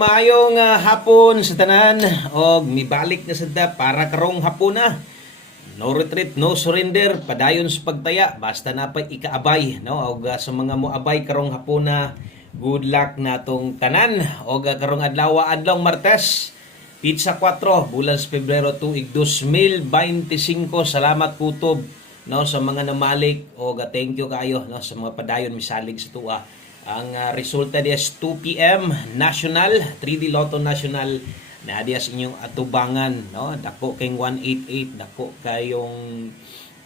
Maayong hapon sa tanan og mibalik na sada para karong hapon na. No retreat, no surrender, padayon sa pagtaya basta napay ikaabay no og sa mga moabay karong hapon na good luck natong tanan og karong adlaw Martes Pizza 4 bulan sa Pebrero tuig 2025. Salamat kutob no sa mga namalik og thank you kayo no sa mga padayon misalig sa tuwa. Ang resulta dias 2 PM National 3D Lotto National na dias inyong atubangan no dako kay 188 dako kayong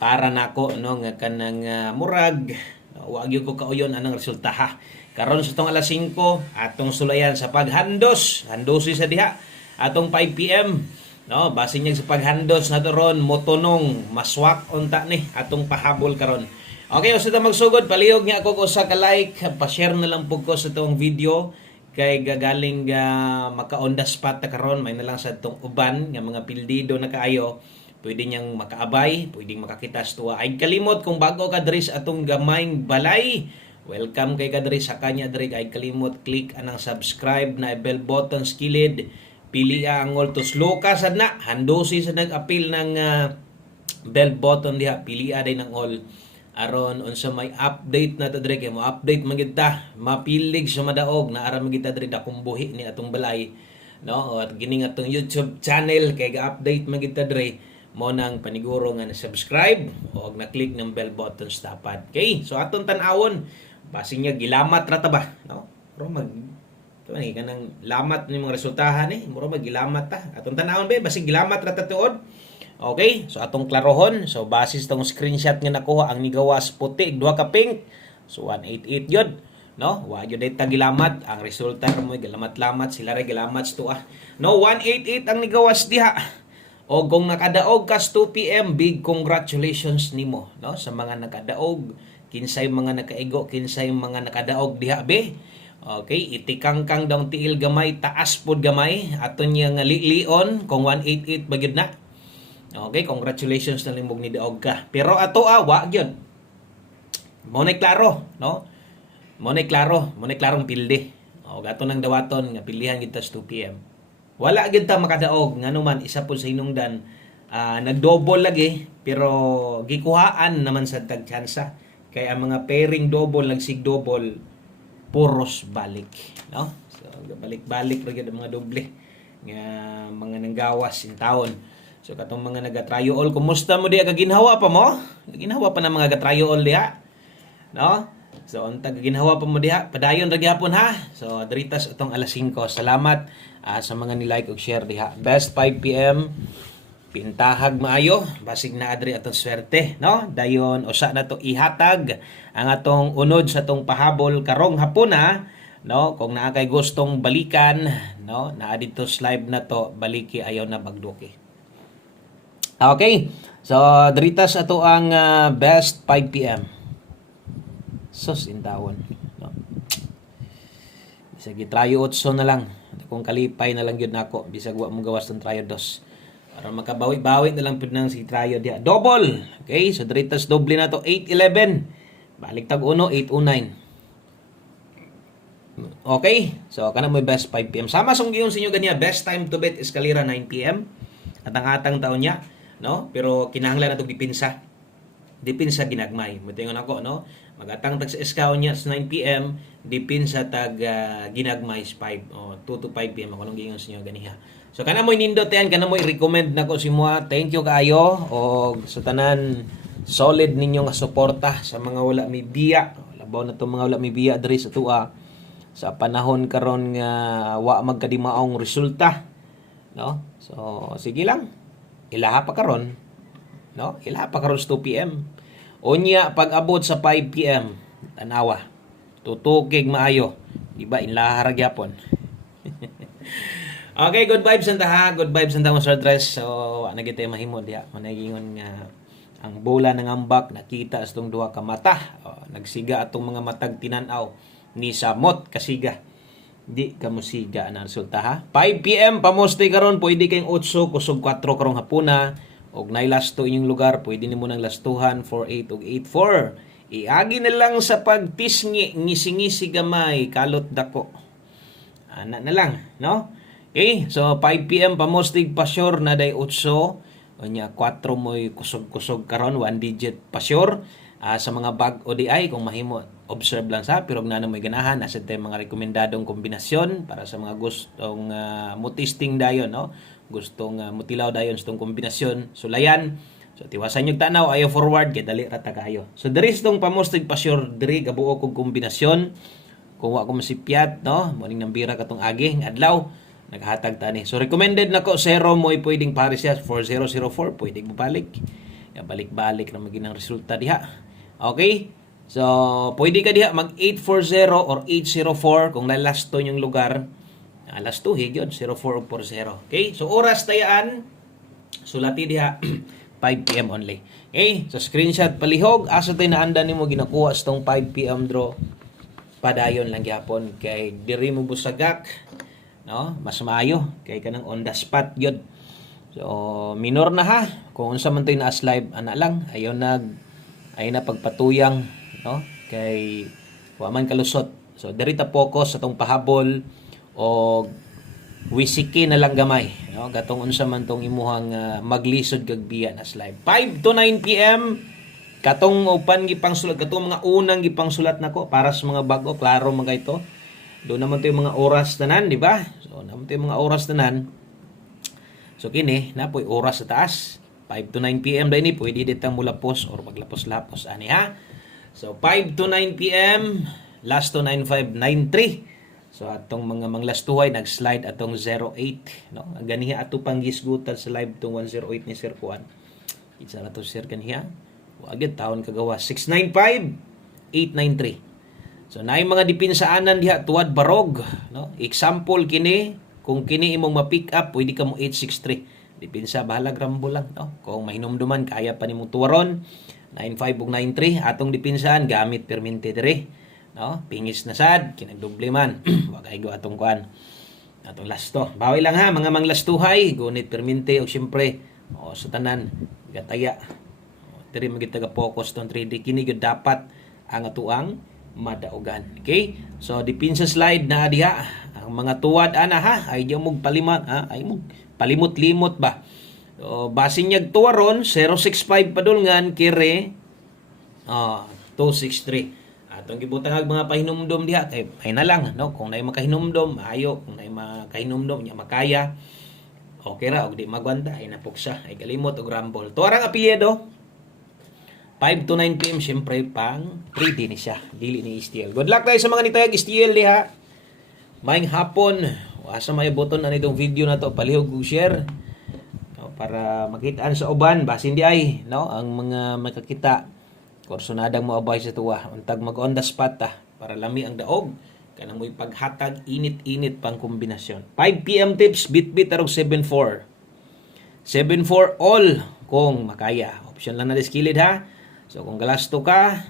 para nako no nga kanang murag no, wa gyud ko kauyon anang resulta ha. Karon sa tong alas 5 atong sulayan sa paghandos handosi sa diha atong 5 PM no basin niya sa paghandos nato ron motunong maswak unta ni atong pahabol karon. Okay, usa ta magsugod palihog niya ako usa ka like, pa-share na lang pug ko sa tong video kay gagaling maka-on the spot ta karon may na lang sa tong uban nga mga pildido na kaayo pwede niyang makaabay, pwedeng makakita sa tuwa. Ay kalimot kung bago ka diri sa atong gamayng balay, welcome kay ka diri sa kanya diri ay kalimot click anang subscribe na bell button sa kilid, pili ang all to slow ka sad na handosi sa nag-appeal ng bell button diha, pili day ng all aron unsa may update na ta diri kay mo update man gid ta mapilig sa madaog na ara man gid ta diri dakong buhi ni atong balay no at gining atong YouTube channel kay ga-update man gid ta diri mo nang paniguro nga na subscribe o na click ng bell button sa tapat. Okay, so atong tan-awon basin niya gilamat ra ta ba no pero mag kani kanang lamat ni mga resultahan muro magilamat ta atong tan-awon be basig gilamat ra ta tuod. Okay, so atong klarohon. So basis tong screenshot nga nakuha ang nigawas puti, 2 ka pink. So 188 yun. No, wa gyud day tagilamat ang resulta mo gilamat-lamat sila ra gilamat to No, 188 ang nigawas diha. O kung nakadaog kas 2 PM, big congratulations nimo, no? Sa mga nakadaog, kinsay mga nakaigo, kinsay mga nakadaog diha be. Okay, itikangkang daw tiil gamay, taas pod gamay aton nga lion kung 188 bagid na. Okay, congratulations na limbog ni daog ka. Pero ato wa gyud. Mo nay klaro, no? Mo nay klarong pilde. O gato nang dawaton nga pilihan kita sa 2 PM. Wala gyud ta makadaog nganuman isa pud sa hinungdan nag-double lagi pero gikuhaan naman sa tagtsansa. Kay ang mga pairing double nagsig double puros balik, no? So balik-balik ra gyud ang mga doble nga mga nanggawas in taon. So katong mga naga-trio all, kumusta mo diha kaginhawa pa mo? Ginhawa pa na mga ga-trio all diha. No? So unta ginhawa pa mo diha, padayon ra gyapon ha. So diritas atong alas 5. Salamat sa mga ni-like ug share diha. Best 5 PM. Pintahag maayo, basig na adri atong swerte, no? Dayon usa na to ihatag ang atong unod sa atong pahabol karong hapon ha. No, kung naa kay gustong balikan, no, naa dito live na to, baliki ayaw na bagduki. Okay, so diritas ato ang best 5 PM. Sus intawon, no. Bisag gitrayo 8 na lang. Kung kalipay na lang gyud nako, bisag wa mo gawas tong trayo 2. Para makabawi-bawi na lang pud nang si trayo dia. Double. Okay, so diritas doble na to 811. Balik tag 1 809. Okay, so kana mo best 5 PM. Sama song giyon sa inyo ganiya, best time to bet Escalera 9 PM. Atang-atang taon niya. No, pero kinahanglan nato dipinsa ginagmay motingon ako no magatang tag sa eskaw niya sa 9 PM dipinsa tag ginagmay 5 o 2 to 5 PM ako nung gingon sa inyo ganiha. So kana mo nindot yan, kana mo i-recommend nako si mo. Thank you kaayo og sa tanan solid ninyo nga suporta sa mga wala may biya labaw na to mga wala may biya diri sa tuwa sa panahon karon nga wa magkadimaong resulta, no? So sige lang, ilaha pa karon, no? Ilaha pa karon sa 2 PM. Unya pag abot sa 5 PM, tanawa. Tutukig maayo. Di ba ilaha ra gyapon. Okay, good vibes ang taha, good vibes ang Sir Dress. So ana gid mahimo diha. Managingon nga ang bola ng ambak nakita sa tong duha ka mata. Nagsiga atong mga matag tinan-aw ni samot kasiga. Di ka musiga na resulta ha. 5 PM pamoste karon, pwede kayong 8 kusog 4 karong hapuna og nailasto inyong lugar, pwede nimo nang lastuhan 48 ug 84. Iagi na lang sa pagtisngi, ngisi-ngisi gamay, kalot dako. Ana na lang, no? Okay, so 5 PM pamostig pasyur na day 8. Unya 4 mo'y kusog-kusog karon, 1 digit pasyur. Sa mga bag ODI kung mahimo observe lang sa pero na may ganahan asa tay mga rekomendadong kombinasyon para sa mga gustong mo testing dayon, no? Gustong mutilaw dayon sa tong kombinasyon. Sulayan. So tiwasan yung tanaw ayo forward kay dali ra ta kayo. So diri tong pamostig pasyur diri gabuo kog kombinasyon. Kung wa ko masipyat, no? Morning nang bira katong agi adlaw naghatag tani. So recommended nako zero mo'y pwedeng pare siya 4004 pwedeng balik. Ya balik-balik ra maging resulta diha. Okay? So pwede ka diha mag 840 or 804 kung lalasto yung lugar. Lasto gyud 0440. Okay? So oras tayaan sulati diha 5 PM only. Okay? So screenshot palihog asa tay naanda nimo ginakuha sa tong 5 PM draw. Padayon lang gyapon kay diri mo busagak, no? Mas maayo kay kanang on the spot gyud. So minor na ha kung unsa man toy naas live ana lang ayo na pagpatuyang, no? Kay wa man kalusot. So diri ta focus sa tong pahabol o wisiki na lang gamay, no? Gatong unsa man tong imuhang maglisod kag biya nas live 5 to 9 PM. Katong upan gipang sulat katong mga unang gipang sulat nako para sa mga bago klaro man kay ito. Do naman to yung mga oras tanan, di ba? So naman to yung mga oras tanan. So kini napoy oras sa taas. 5 to 9 PM dai ni pwede ditang mulapos or maglapos-lapos ani ha. So 5 to 9 PM last to 9593. So atong mga manglastuhay nag-slide atong 08, no? Ganiha ato pang gisgutan sa live tong 108 ni Sir Kuan. Itsa na to Sir kaniya. Agad taon kagawa 695893. So naay mga dipinsaanan diha tuwad barog, no? Example kini kung kini imong ma-pick up pwede ka mo 863. Dipinsa bahalag rambo lang, no? Kung mahinumduman kaya pa nimong tuwaron 95 ug 93 atong dipinsaan gamit permente dire, no? Pingis na sad kinagdoble man. Wa kay go atong kuan. Atong lasto. Bawi lang ha mga manglastuhay, gunit permente ug syempre sa tanan gataya. Diri magitaga focus tong 3D kini gyud dapat ang atuang madaugan. Okay? So dipin sa slide na diha ang mga tuwad ana ha ay di mo palimat ha ay mo palimot-limot ba. So basin nyag tuwaron 065 padulngan kire 263. Atong gibutang mga pahinumdom diha kay ay na lang, no? Kung naay makahinumdom ayo, kung naay makahinumdom nya makaya. Okay ra og di magwanta ay napuksa ay kalimot og rumble. Tuwarang apelyido 5 to 9 PM, syempre pang 3D ni siya. Dili ni STL. Good luck tayo sa mga nitayag STL diha. Maayong hapon. Asa may button na nitong video na to. Palihog og share. No, para makitaan sa uban. Basin di ay. No? Ang mga makakita. Korsonadang mo abay sa tuwa. Untag mag on the spot ta. Para lami ang daog. Kanang mo'y paghatag init-init pang kombinasyon. 5 PM tips. Bit-bit arog 7-4. 7-4 all. Kung makaya. Option lang na diskilid ha. So kung galasto ka,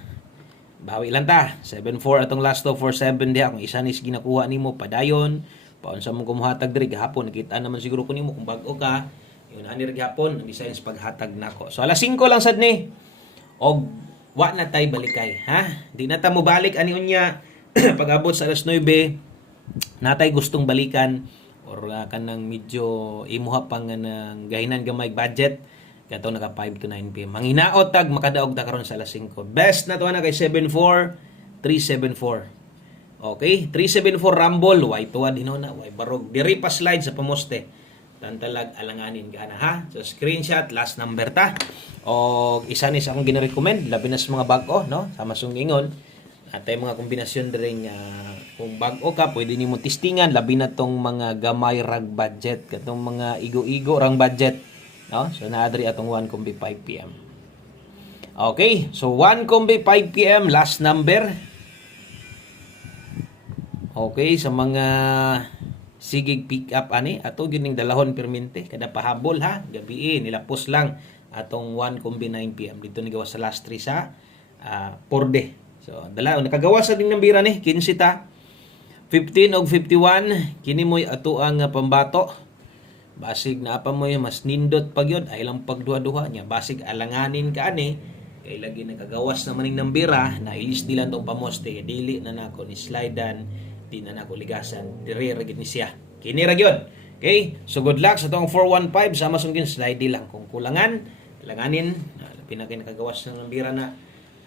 bawi lang ta. 7-4 atong lasto 4-7 diha. Kung isa nis ginakuha nimo padayon, paunsa mo kumuhatag diri gahapon nakita naman siguro ko nimo kung bag-o ka. Yun ani gahapon ang designs paghatag nako. So alas 5 lang sad ni. Og wa na tay balikay, ha? Di na ta mo balik ani unya pag-abot sa alas 9 natay gustong balikan or kanang medyo imuha pang nang gahinan gamay budget. Kato naka 5 to 9 PM. Manghinaot tag makadaog ta karon sa alas 5. Best na to na kay 74 374. Okay, 374 Rumble way tuwa dinona way barog. Diri pa slide sa pamoste. Tantalag alanganin gana ha. So screenshot last number ta. O isa ni sa akong gina-recommend labi na sa mga bag-o, no? Sa masungingon. Atay mga kombinasyon diri nga kung bag-o ka pwede nimo testingan labi na tong mga gamay rag budget katong mga igo-igo rang budget. No? So naadri atong 1 kombi 5 PM. Okay, so 1 kombi 5 PM last number. Okay, sa mga sigig pick up ani ato gining dalahon permente kada pahabol ha gabi nilapos lang atong 1 kombi 9 PM dito ni gawas sa last 3 sa Porde. So dala nakagawas sa ding nambira ni 15 ta 15 og 51 kini moy ato ang pambato. Basig na pa mo mas nindot pag yun ay lang pagduha-duha niya basig alanganin ka ani kay lagi nakagawas naman ning nambira na ilis nila tong pamoste dili na nako ni slidean di na nako ligasan diri ra gid ni siya. Kini ra gyud. Okay? So good luck sa tong 415 sa Amazon gin slide lang kung kulangan, langanin, pinakay nakagawas ng lambira na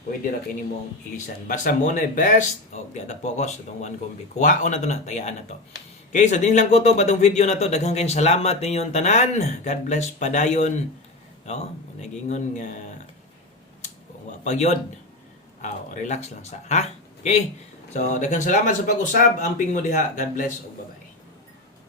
pwede ra kay nimong ilisan. Basta mo na best o di ata focus sa tong one combi. Kuhaon na to na, tayaan na to. Okay, so din lang ko to patong video na to. Daghang kayong salamat ninyong tanan. God bless padayon. No? Nagingon nga kung pagyod. Relax lang sa, ha? Okay? So, daghang salamat sa pag-usab. Amping mo diha. God bless o bye-bye.